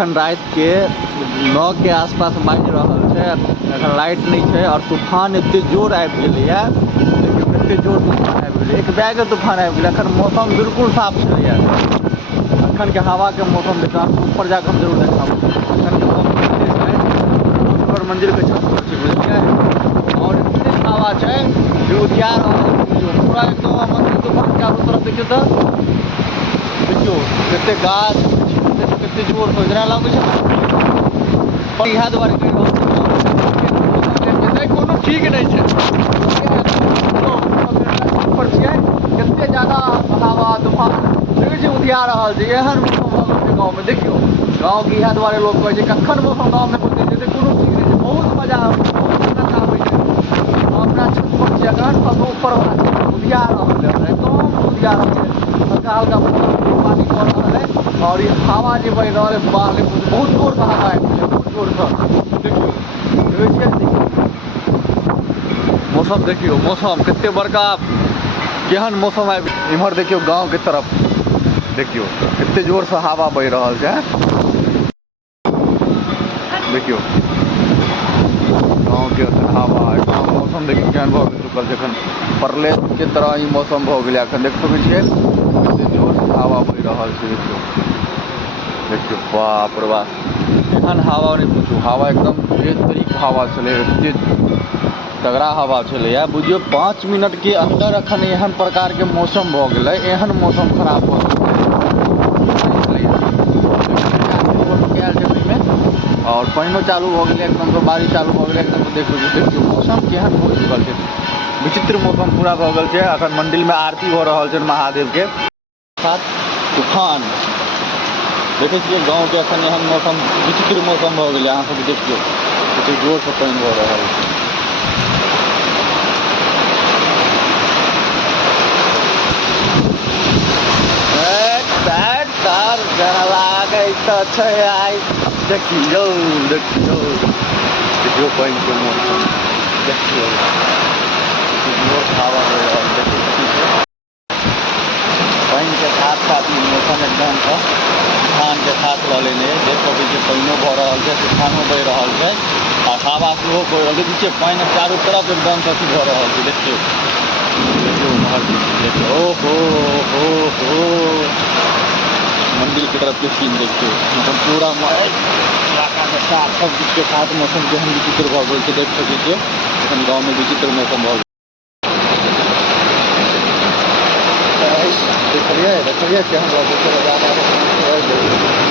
रात के 9 के आसपास बाजि रहल छै, एखन लाइट नहीं है और तूफान एते जोर आबि गेलैया। देखियो कते जोर तूफान आबि गेलै, एक बैग तूफान आबि गेलै। एखन मौसम बिल्कुल साफ छलैया, एखन के हवा के मौसम देखा ऊपर जाकर हम जरूर देखाबू। एखन के मौसम एते छै, ऊपर मंदिर के छत पर छै बुझलियै, और एते हवा छै जे उजिया रहल छै पूरा एकदम मंदिर के ऊपर चारों तरफ। देखियो तऽ देखियो कते गाछ कते जोर से जेना लागै छै इएह दुआरे कहि रहल छी कोनो ठीक नहीं छै। ऊपर छियै कते ज्यादा हवा तूफान देखै छी उधिया रहल छै, एहन मौसम भऽ गेल छै गाँव में। देखियो गाँव के इएह दुआरे लोग कहै छै कखन मौसम गाँव में बदलै छै कोनो ठीक नहीं छै। बहुत मजा आबै छै, अपना छत पर छियै एखन सब ऊपर वाला उधिया रहल है, एकदम उधिया रहल है, हल्का हल्का पानी पड़ रहल है। और ये हवा जो बह रहा है बाहर बहुत जोर से हवा आबि गेलै, बहुत जोर से। देखियो मौसम देखियो, मौसम कते बड़का केहन मौसम आबि इम्हर देखियो गाँव के तरफ देखियो कते जोर से हवा बह रहल छै। देखियो गाँव के हवा एकदम मौसम देखियो केहन भऽ चुकल छै, एखन परले के तरह ही मौसम भऽ गेलै। एखन देख सकै छियै कते जोर से हवा बह रहल छै। देखियो बाप रे बाप, एहन हवा नहीं पूछू, हवा एकदम बेतरीक हवा चले, एते तगड़ा हवा चलैया। बुझियो 5 मिनट के अंदर एखन एहन प्रकार के मौसम भऽ गेलै, एहन मौसम खराब भऽ गेलै और पानिओ चालू भऽ गेलै, एकदम से बारिश चालू भऽ गेलै एकदम। देखियो मौसम केहन हो चुकल छै, विचित्र मौसम पूरा भऽ गेल छै। एखन मंदिर में आरती भऽ रहल छै महादेव के साथ तूफान देखै छियै गाँव के एखन एहन मौसम विचित्र मौसम भऽ गेलै। अहाँ सब देखियो कते जोर से पानि भऽ रहल छै। तार जेना लागै तऽ छै आइ। देखियो देखियो देखियो पानि के मौसम देखियो जोर हवा बह रहल छै। पानि के साथ साथ मौसम एकदम तूफान के साथ लऽ लेने देख सकै छियै, पानिओ भऽ रहल छै, तूफानो बहि रहल छै आ हवा सेहो बहि रहल छै। देखिए पानि चारू तरफ एकदम से अथी भऽ रहल छै। देखियो देखियो उम्हर देखियो ओहो मंदिर की तरफ के सीन देखियो, मतलब पूरा इलाका के साथ सब कुछ के साथ मौसम केहन विचित्र भऽ गेल छै। देख सकै छियै एखन गाँव में विचित्र मौसम भऽ गेल। देखलिए केहन लगै छै।